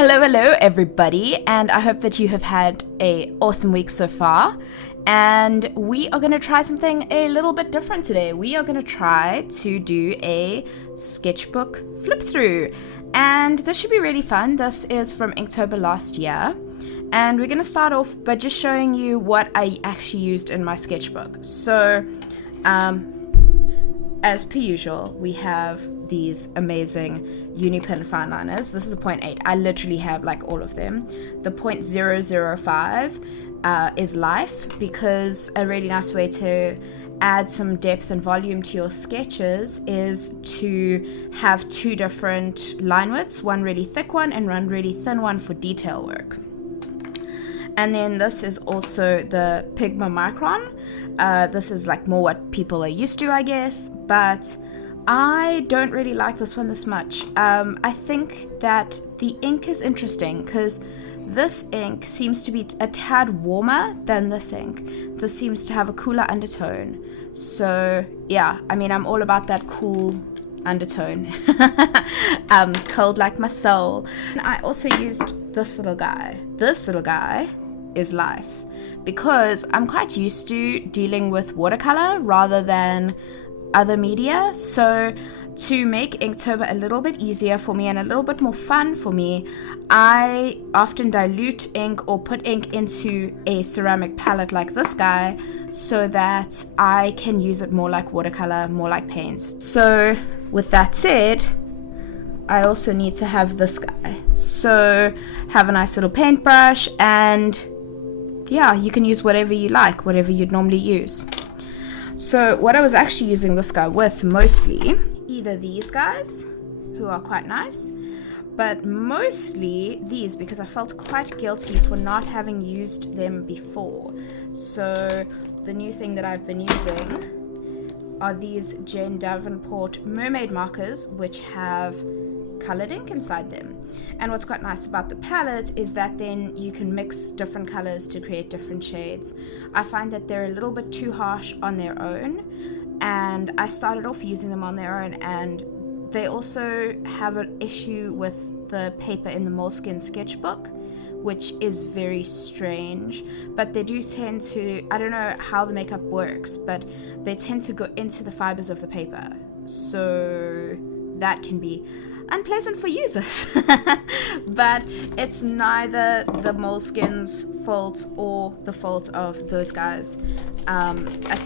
Hello everybody, and I hope that you have had an awesome week so far. And we are going to try something a little bit different today. We are going to try to do a sketchbook flip through, and this should be really fun. This is from Inktober last year, and we're going to start off by just showing you what I actually used in my sketchbook. So as per usual, we have these amazing Penofin Liners. This is a 0.8. I literally have like all of them. The 0.005 is life, because a really nice way to add some depth and volume to your sketches is to have two different line widths, one really thick one and one really thin one for detail work. And then this is also the Pigma Micron. This is like more what people are used to, I guess, but I don't really like this one this much. I think that the ink is interesting because this ink seems to be a tad warmer than this ink. This seems to have a cooler undertone. So yeah, I mean, I'm all about that cool undertone. Cold like my soul. And I also used this little guy. This little guy is life, because I'm quite used to dealing with watercolor rather than other media. So to make Inktober a little bit easier for me and a little bit more fun for me, I often dilute ink or put ink into a ceramic palette like this guy so that I can use it more like watercolor, more like paints. So with that said, I also need to have this guy. So have a nice little paintbrush, and yeah, you can use whatever you like, whatever you'd normally use. So what I was actually using this guy with mostly, either these guys, who are quite nice, but mostly these, because I felt quite guilty for not having used them before. So the new thing that I've been using are these Devonport Mermaid markers, which have colored ink inside them. And what's quite nice about the palette is that then you can mix different colors to create different shades. I find that they're a little bit too harsh on their own, and I started off using them on their own, and they also have an issue with the paper in the Moleskine Sketchbook, which is very strange. But they do tend to, I don't know how the makeup works, but they tend to go into the fibers of the paper, so that can be unpleasant for users. But it's neither the Moleskine's fault or the fault of those guys. I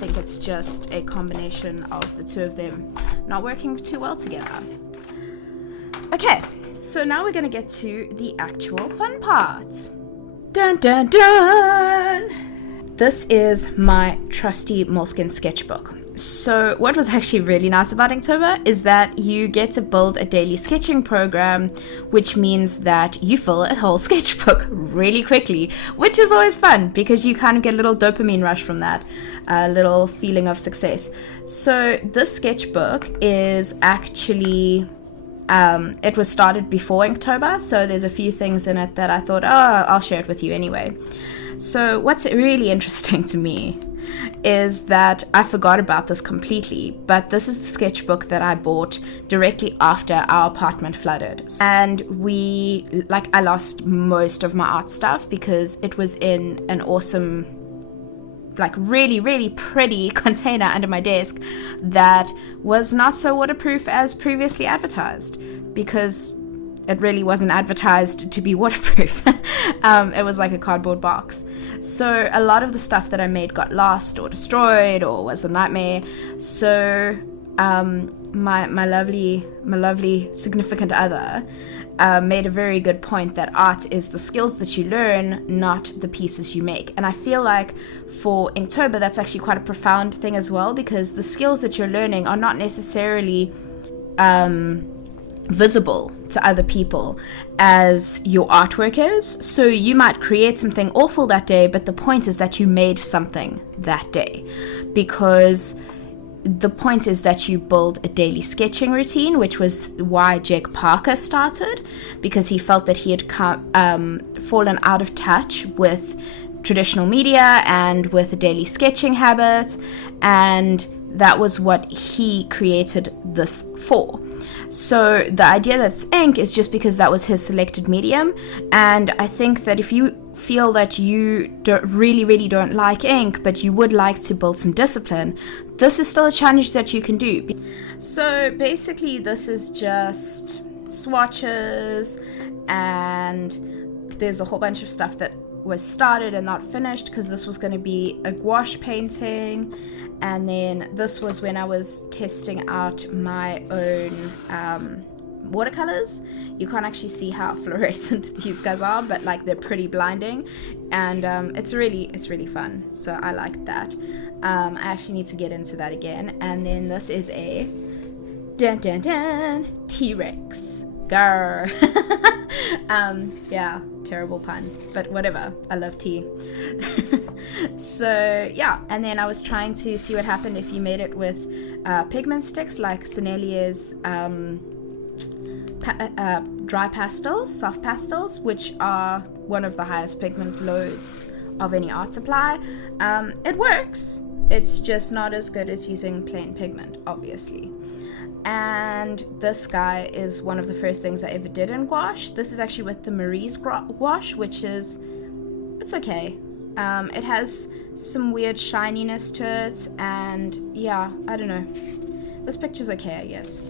think it's just a combination of the two of them not working too well together. Okay, so now we're gonna get to the actual fun part. Dun dun dun! This is my trusty Moleskine Sketchbook. So what was actually really nice about Inktober is that you get to build a daily sketching program, which means that you fill a whole sketchbook really quickly, which is always fun because you kind of get a little dopamine rush from that, a little feeling of success. So this sketchbook is actually, it was started before Inktober, so there's a few things in it that I thought, I'll share it with you anyway. So what's really interesting to me is that I forgot about this completely, but this is the sketchbook that I bought directly after our apartment flooded. And I lost most of my art stuff because it was in an awesome, like really, really pretty container under my desk that was not so waterproof as previously advertised, because it really wasn't advertised to be waterproof. It was like a cardboard box. So a lot of the stuff that I made got lost or destroyed or was a nightmare. So my lovely significant other made a very good point that art is the skills that you learn, not the pieces you make. And I feel like for Inktober, that's actually quite a profound thing as well, because the skills that you're learning are not necessarily visible to other people as your artwork is. So you might create something awful that day, but the point is that you made something that day, because the point is that you build a daily sketching routine, which was why Jake Parker started, because he felt that he had fallen out of touch with traditional media and with a daily sketching habit, and that was what he created this for. So the idea that it's ink is just because that was his selected medium, and I think that if you feel that you really don't like ink, but you would like to build some discipline, this is still a challenge that you can do. So basically this is just swatches, and there's a whole bunch of stuff that was started and not finished because this was going to be a gouache painting, and then this was when I was testing out my own watercolors. You can't actually see how fluorescent these guys are, but like they're pretty blinding, and it's really fun, so I like that. I actually need to get into that again. And then this is a T-Rex. Grr. Yeah, terrible pun, but whatever, I love tea. So yeah, and then I was trying to see what happened if you made it with pigment sticks like Sennelier's dry pastels, soft pastels, which are one of the highest pigment loads of any art supply. It works, it's just not as good as using plain pigment, obviously. And this guy is one of the first things I ever did in gouache. This is actually with the Marie's gouache, which is, it's okay. It has some weird shininess to it, and yeah, I don't know. This picture's okay, I guess.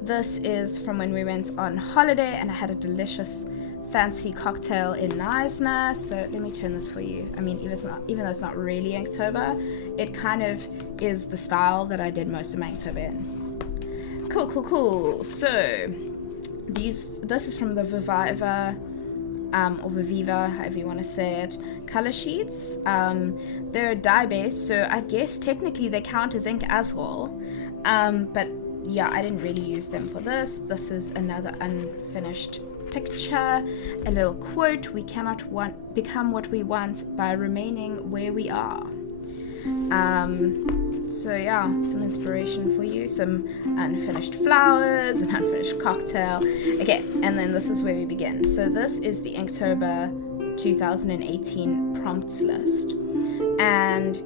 This is from when we went on holiday and I had a delicious fancy cocktail in Neisner. So let me turn this for you. I mean, even though it's not really Inktober, it kind of is the style that I did most of my Inktober in. Cool. So this is from the Viviva, or Viviva, however you want to say it, color sheets. They're dye based, so I guess technically they count as ink as well. But yeah, I didn't really use them for this. This is another unfinished picture, a little quote: "We cannot become what we want by remaining where we are." So yeah, some inspiration for you, some unfinished flowers, an unfinished cocktail. Okay, and then this is where we begin. So this is the Inktober 2018 prompts list, and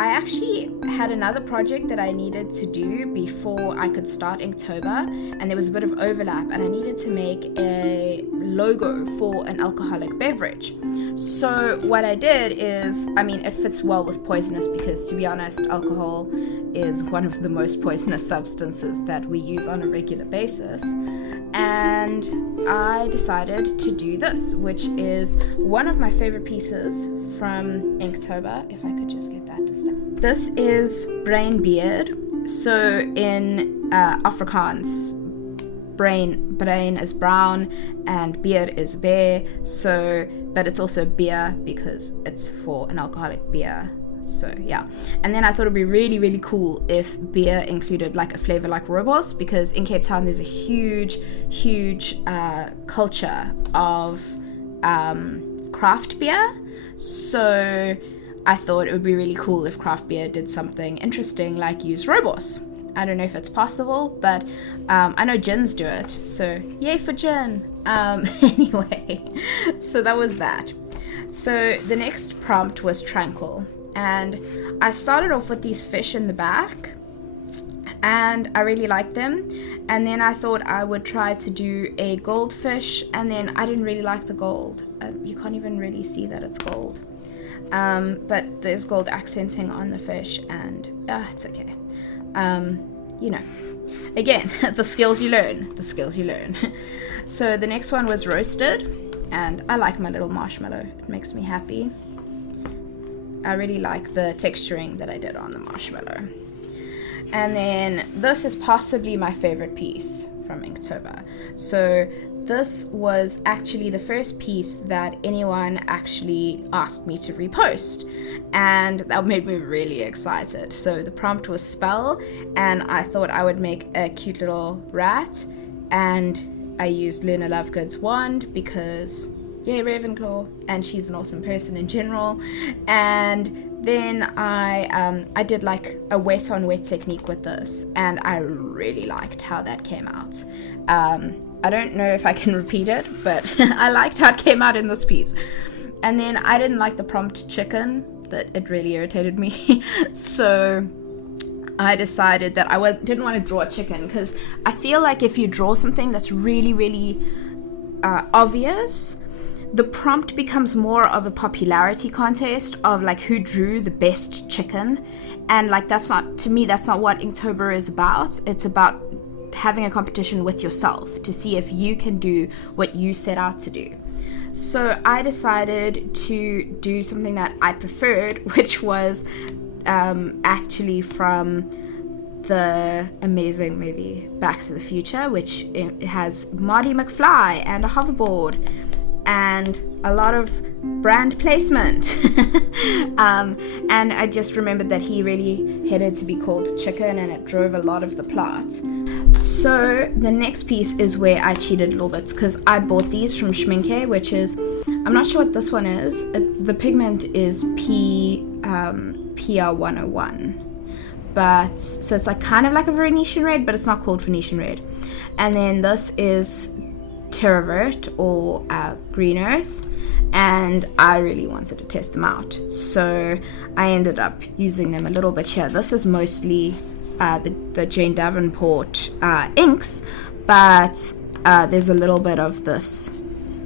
I actually had another project that I needed to do before I could start Inktober, and there was a bit of overlap, and I needed to make a logo for an alcoholic beverage. So what I did is, I mean, it fits well with poisonous because, to be honest, alcohol is one of the most poisonous substances that we use on a regular basis. And I decided to do this, which is one of my favorite pieces from Inktober. If I could just get that to stop. This is brain beard. So in Afrikaans, brain is brown and beard is bear. So, but it's also beer because it's for an alcoholic beer. So yeah, and then I thought it'd be really cool if beer included like a flavor like rooibos, because in Cape Town there's a huge culture of craft beer. So I thought it would be really cool if craft beer did something interesting like use rooibos. I don't know if it's possible, but I know gins do it, so yay for gin. Anyway, so that was that. So the next prompt was tranquil, and I started off with these fish in the back, and I really liked them, and then I thought I would try to do a goldfish, and then I didn't really like the gold. You can't even really see that it's gold, but there's gold accenting on the fish, and it's okay. You know, again, the skills you learn. So the next one was roasted, and I like my little marshmallow. It makes me happy. I really like the texturing that I did on the marshmallow. And then this is possibly my favorite piece from Inktober. So this was actually the first piece that anyone actually asked me to repost, and that made me really excited. So the prompt was spell, and I thought I would make a cute little rat, and I used Luna Lovegood's wand because yay Ravenclaw, and she's an awesome person in general. And then I did like a wet on wet technique with this, and I really liked how that came out. I don't know if I can repeat it, but I liked how it came out in this piece. And then I didn't like the prompt chicken, that it really irritated me. So I decided that I didn't want to draw a chicken, because I feel like if you draw something that's really, really obvious, the prompt becomes more of a popularity contest of like who drew the best chicken. And like, that's not what Inktober is about. It's about having a competition with yourself to see if you can do what you set out to do. So I decided to do something that I preferred, which was actually from the amazing movie Back to the Future, which it has Marty McFly and a hoverboard and a lot of brand placement. And I just remembered that he really headed to be called Chicken, and it drove a lot of the plot. So the next piece is where I cheated a little bit, because I bought these from Schminke, which is, I'm not sure what this one is. The pigment is PR101. But so it's like kind of like a Venetian red, but it's not called Venetian red. And then this is Terravert or Green Earth, and I really wanted to test them out, so I ended up using them a little bit here. This is mostly the Jane Devonport inks, but there's a little bit of this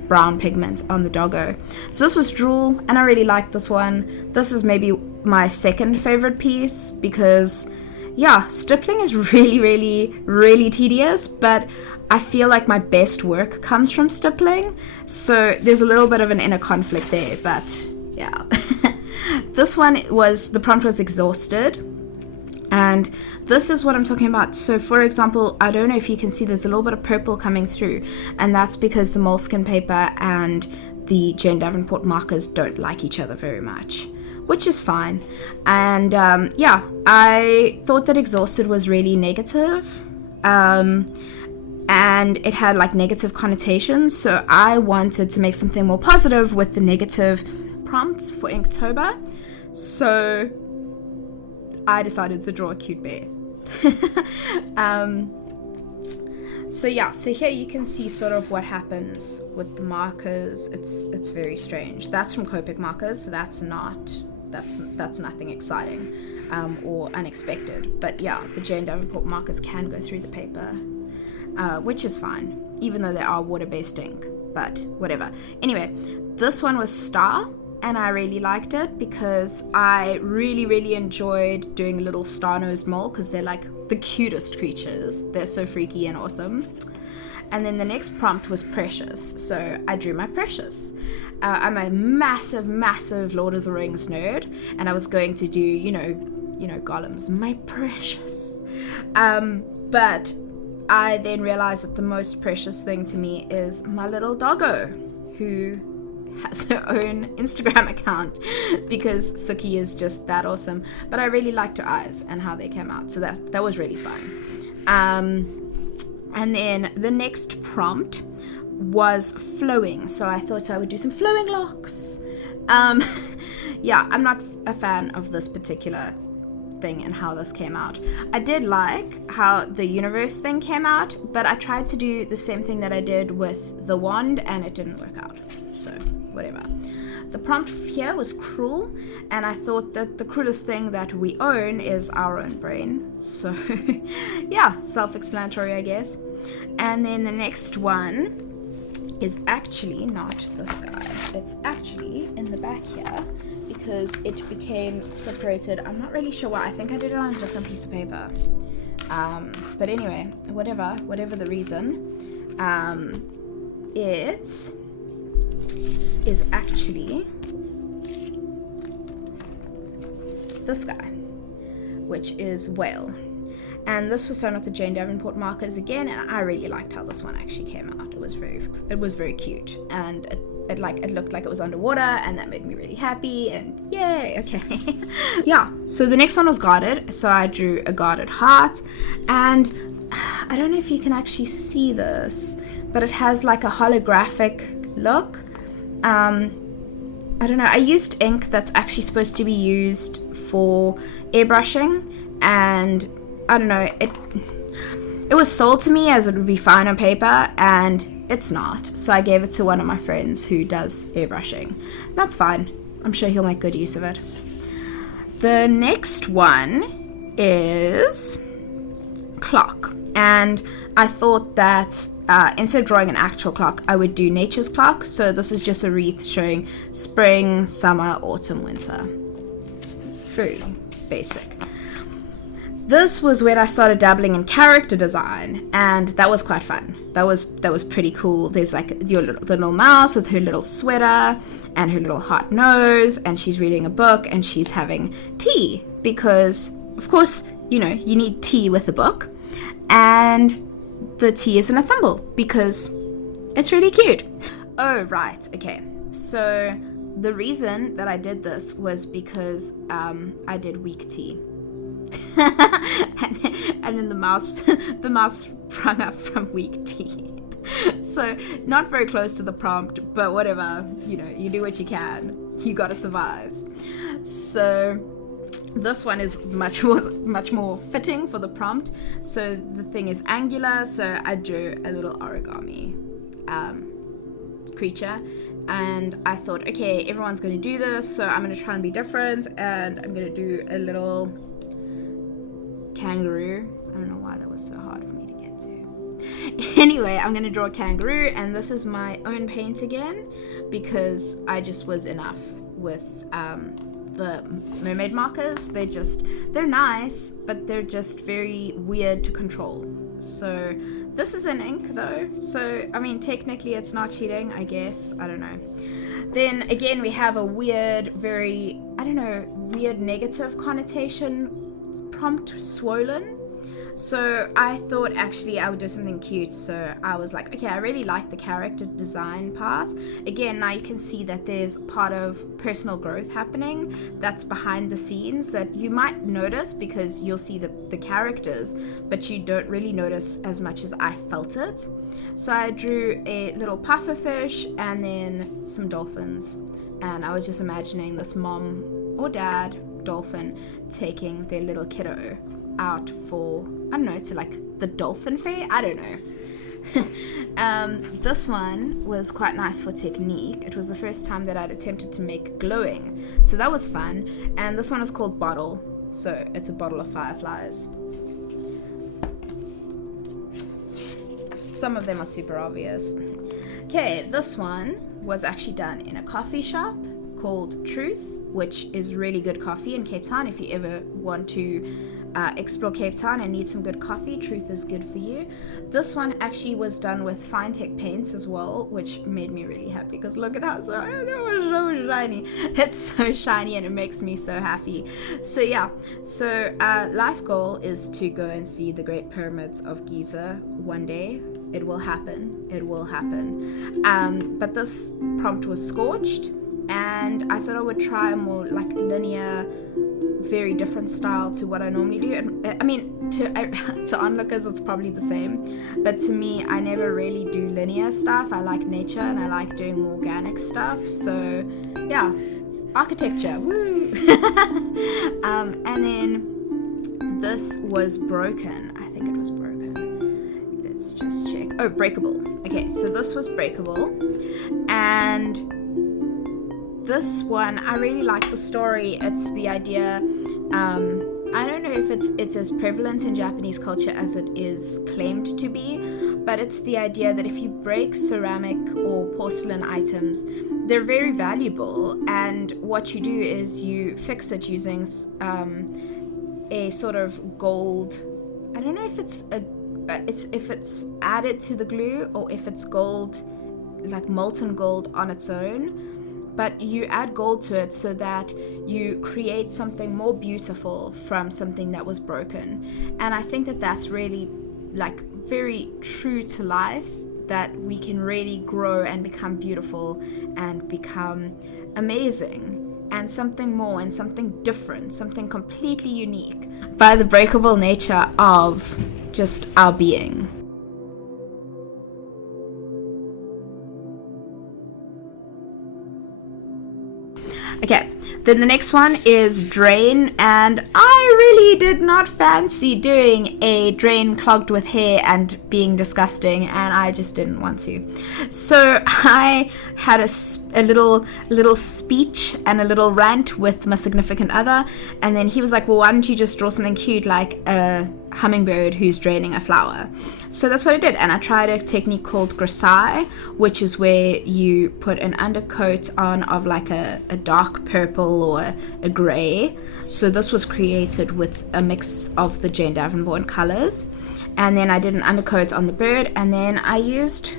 brown pigment on the doggo. So this was Drool, and I really liked this one. This is maybe my second favorite piece, because yeah, stippling is really, really, really tedious, but I feel like my best work comes from stippling, so there's a little bit of an inner conflict there, but yeah. This one was, the prompt was exhausted, and this is what I'm talking about. So for example, I don't know if you can see, there's a little bit of purple coming through, and that's because the Moleskine paper and the Jane Devonport markers don't like each other very much, which is fine. And yeah, I thought that exhausted was really negative, and it had like negative connotations, so I wanted to make something more positive with the negative prompts for Inktober. So I decided to draw a cute bear. So yeah, so here you can see sort of what happens with the markers. It's very strange. That's from Copic markers, so that's nothing exciting or unexpected. But yeah, the Jane Devonport markers can go through the paper, which is fine, even though they are water-based ink, but whatever. Anyway, this one was Star, and I really liked it because I really, really enjoyed doing a little star-nosed mole, because they're like the cutest creatures. They're so freaky and awesome. And then the next prompt was Precious, so I drew my Precious. I'm a massive, massive Lord of the Rings nerd, and I was going to do, you know, Gollum's my precious. But I then realized that the most precious thing to me is my little doggo, who has her own Instagram account, because Suki is just that awesome. But I really liked her eyes and how they came out, so that was really fun. And then the next prompt was flowing, so I thought I would do some flowing locks. Yeah, I'm not a fan of this particular thing and how this came out. I did like how the universe thing came out, but I tried to do the same thing that I did with the wand, and it didn't work out, so whatever. The prompt here was cruel, and I thought that the cruelest thing that we own is our own brain, so yeah, self-explanatory, I guess. And then the next one is actually not this guy. It's actually in the back here, because it became separated. I'm not really sure why. I think I did it on a different piece of paper. But anyway, whatever the reason, it is actually this guy, which is Whale. And this was done with the Jane Devonport markers again, and I really liked how this one actually came out. It was very cute, and it looked like it was underwater, and that made me really happy, and yay, okay. Yeah, so the next one was guarded, so I drew a guarded heart, and I don't know if you can actually see this, but it has like a holographic look. I don't know, I used ink that's actually supposed to be used for airbrushing, and I don't know, it was sold to me as it would be fine on paper, and it's not. So I gave it to one of my friends who does airbrushing. That's fine. I'm sure he'll make good use of it. The next one is clock, and I thought that instead of drawing an actual clock, I would do nature's clock. So this is just a wreath showing spring, summer, autumn, winter. Very basic. This was when I started dabbling in character design, and that was quite fun. That was pretty cool. There's like the little mouse with her little sweater and her little hot nose, and she's reading a book and she's having tea because, of course, you need tea with a book, and the tea is in a thimble because it's really cute. Oh, right. Okay. So the reason that I did this was because I did weak tea. and then the mouse sprung up from weak tea. So not very close to the prompt, but whatever, you do what you can. You gotta survive. So this one is much more fitting for the prompt. So the thing is angular, so I drew a little origami creature, and I thought, okay, everyone's going to do this, so I'm going to try and be different, and I'm going to do a little kangaroo. I don't know why that was so hard for me to get to. Anyway, I'm going to draw a kangaroo, and this is my own paint again because I just was enough with the Mermaid markers. They're nice, but they're just very weird to control. So this is an ink though, so I mean technically it's not cheating, I guess. I don't know. Then again we have a weird, weird negative connotation prompt, swollen. So I thought actually I would do something cute, so I was like, okay, I really like the character design part. Again, now you can see that there's part of personal growth happening that's behind the scenes that you might notice because you'll see the characters, but you don't really notice as much as I felt it. So I drew a little pufferfish and then some dolphins, and I was just imagining this mom or dad dolphin taking their little kiddo out for, I don't know, to like the dolphin fair? I don't know. This one was quite nice for technique. It was the first time that I'd attempted to make glowing, so that was fun. And this one is called Bottle, so it's a bottle of fireflies. Some of them are super obvious. Okay, this one was actually done in a coffee shop called Truth, which is really good coffee in Cape Town. If you ever want to explore Cape Town and need some good coffee, Truth is good for you. This one actually was done with fine tech paints as well, which made me really happy because look at how so shiny. It's so shiny and it makes me so happy. So yeah, so life goal is to go and see the Great Pyramids of Giza one day. It will happen. It will happen. But this prompt was scorched, and I thought I would try a more like linear, very different style to what I normally do. And I mean, to onlookers it's probably the same, but to me, I never really do linear stuff. I like nature and I like doing more organic stuff. So yeah, architecture, woo. And then this was broken. I think it was broken. Let's just check. Oh, breakable. Okay, so this was breakable, and this one, I really like the story. It's the idea, I don't know if it's as prevalent in Japanese culture as it is claimed to be, but it's the idea that if you break ceramic or porcelain items, they're very valuable, and what you do is you fix it using a sort of gold. I don't know if if it's added to the glue or if it's gold, like molten gold on its own. But you add gold to it so that you create something more beautiful from something that was broken. And I think that that's really like very true to life, that we can really grow and become beautiful and become amazing and something more and something different, something completely unique by the breakable nature of just our being. Okay, Then the next one is drain, and I really did not fancy doing a drain clogged with hair and being disgusting, and I just didn't want to. So I had a little speech and a little rant with my significant other, and then he was like, well, why don't you just draw something cute like a hummingbird who's draining a flower? So that's what I did, and I tried a technique called Grisaille, which is where you put an undercoat on of like a dark purple or a grey. So this was created with a mix of the Jane Devonport colors, and then I did an undercoat on the bird, and then I used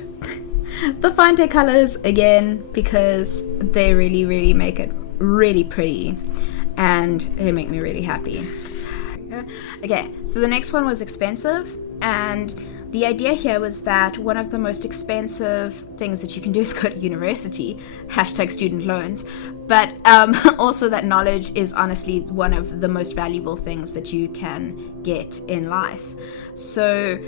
the Fine colors again because they really make it really pretty, and they make me really happy. Okay, so the next one was expensive, and the idea here was that one of the most expensive things that you can do is go to university, #student loans, but also that knowledge is honestly one of the most valuable things that you can get in life. So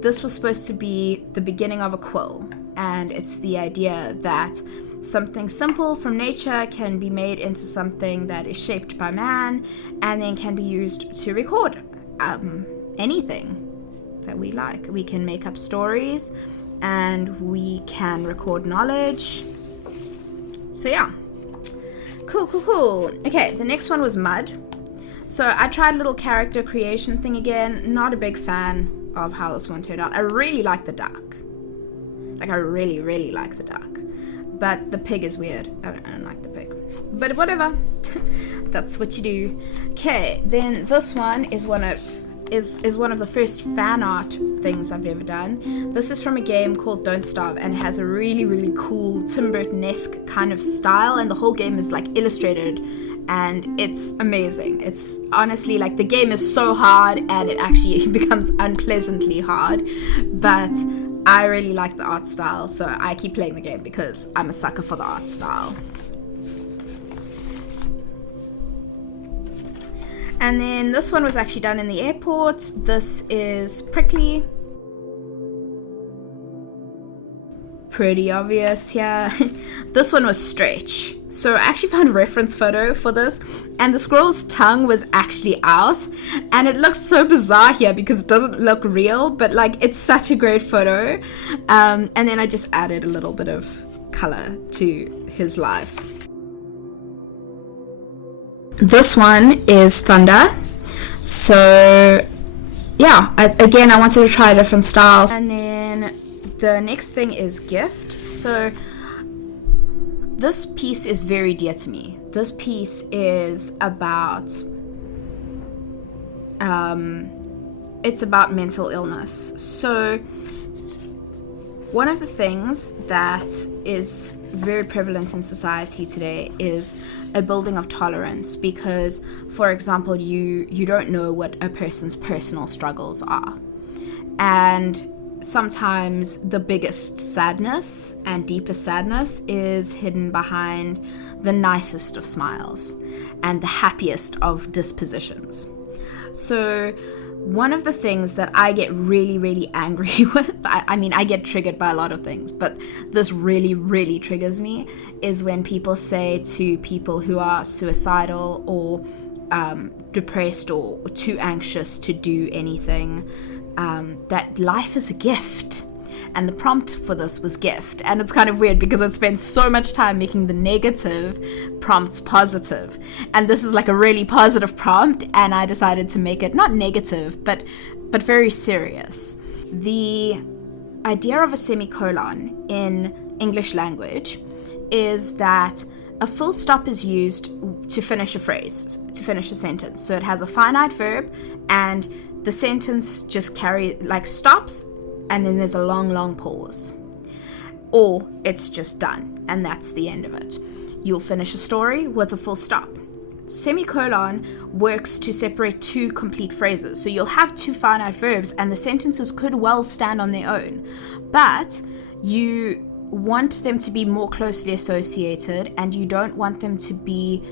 this was supposed to be the beginning of a quill, and it's the idea that something simple from nature can be made into something that is shaped by man and then can be used to record anything that we like. We can make up stories and we can record knowledge. So yeah, cool. Okay, the next one was mud. So I tried a little character creation thing again. Not a big fan of how this one turned out. I really like the duck. Like, I really like the duck. But the pig is weird. I don't like the pig. But whatever. That's what you do. Okay, then this one is one of the first fan art things I've ever done. This is from a game called Don't Starve, and it has a really cool Tim Burton-esque kind of style, and the whole game is like illustrated, and it's amazing. It's honestly like the game is so hard, and it actually becomes unpleasantly hard, but I really like the art style, so I keep playing the game because I'm a sucker for the art style. And then this one was actually done in the airport. This is prickly. Pretty obvious here. This one was stretch. So I actually found a reference photo for this, and the squirrel's tongue was actually out, and it looks so bizarre here because it doesn't look real, but like it's such a great photo. And then I just added a little bit of color to his life. This one is thunder. So yeah, I wanted to try different styles. And then the next thing is gift. So this piece is very dear to me. This piece is about it's about mental illness. So one of the things that is very prevalent in society today is a building of tolerance, because, for example, you don't know what a person's personal struggles are. And sometimes the biggest sadness and deepest sadness is hidden behind the nicest of smiles and the happiest of dispositions. So one of the things that I get really angry with, I mean, I get triggered by a lot of things, but this really triggers me, is when people say to people who are suicidal or depressed or too anxious to do anything, that life is a gift. And the prompt for this was gift. And it's kind of weird because I spent so much time making the negative prompts positive. And this is like a really positive prompt, and I decided to make it not negative, but very serious. The idea of a semicolon in English language is that a full stop is used to finish a phrase, to finish a sentence. So it has a finite verb, and the sentence just stops, and then there's a long pause. Or it's just done, and that's the end of it. You'll finish a story with a full stop. Semicolon works to separate two complete phrases. So you'll have two finite verbs, and the sentences could well stand on their own. But you want them to be more closely associated, and you don't want them to be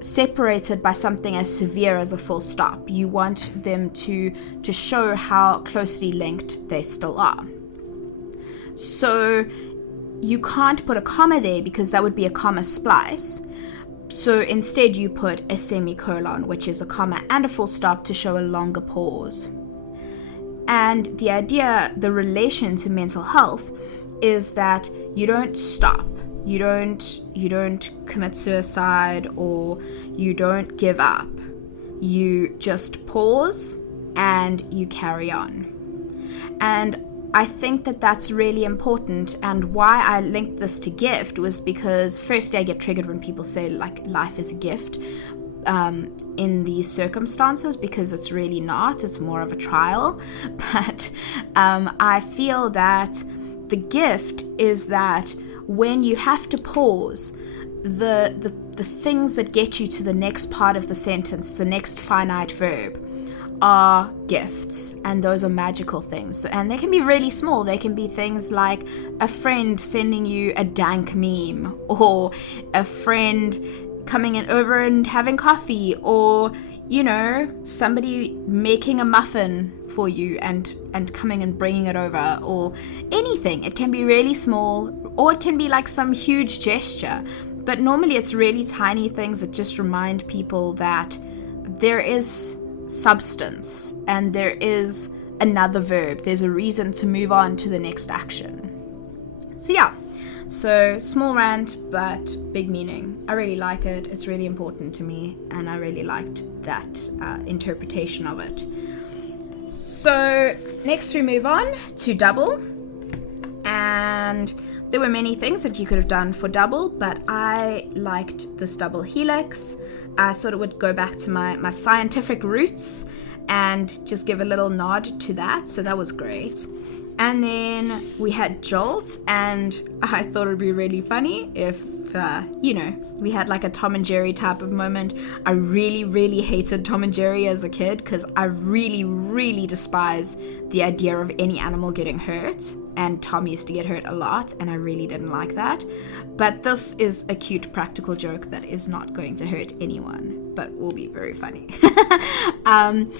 separated by something as severe as a full stop. You want them to show how closely linked they still are. So you can't put a comma there because that would be a comma splice, So instead you put a semicolon, which is a comma and a full stop to show a longer pause. And the idea, the relation to mental health is that you don't stop. You don't commit suicide, or you don't give up. You just pause and you carry on. And I think that that's really important, and why I linked this to gift was because firstly I get triggered when people say like life is a gift in these circumstances, because it's really not. It's more of a trial. But I feel that the gift is that when you have to pause, the things that get you to the next part of the sentence, the next finite verb, are gifts, and those are magical things. And they can be really small. They can be things like a friend sending you a dank meme, or a friend coming in over and having coffee, or somebody making a muffin for you and coming and bringing it over, or anything. It can be really small, or it can be like some huge gesture, but normally it's really tiny things that just remind people that there is substance and there is another verb. There's a reason to move on to the next action. So small rant, but big meaning. I really like it. It's really important to me, and I really liked that interpretation of it. So next we move on to double, and there were many things that you could have done for double, but I liked this double helix. I thought it would go back to my scientific roots and just give a little nod to that, so that was great. And then we had Jolt, and I thought it would be really funny if, we had like a Tom and Jerry type of moment. I really, really hated Tom and Jerry as a kid, because I really, really despise the idea of any animal getting hurt. And Tom used to get hurt a lot, and I really didn't like that. But this is a cute practical joke that is not going to hurt anyone, but will be very funny. And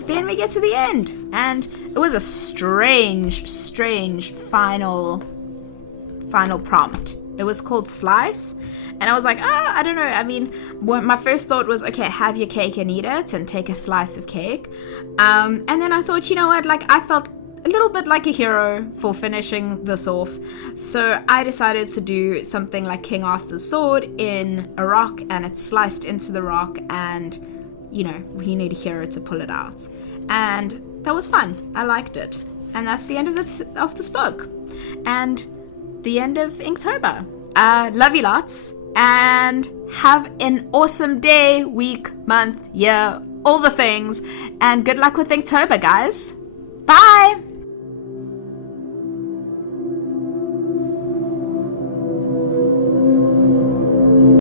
then we get to the end, and it was a strange final prompt. It was called Slice, and I was like, I don't know. I mean, my first thought was, okay, have your cake and eat it, and take a slice of cake. And then I thought, you know what, like, I felt a little bit like a hero for finishing this off. So I decided to do something like King Arthur's sword in a rock, and it's sliced into the rock, and, you need a hero to pull it out. And that was fun. I liked it. And that's the end of this book. And the end of Inktober. Love you lots, and have an awesome day, week, month, year, all the things, and good luck with Inktober, guys. Bye!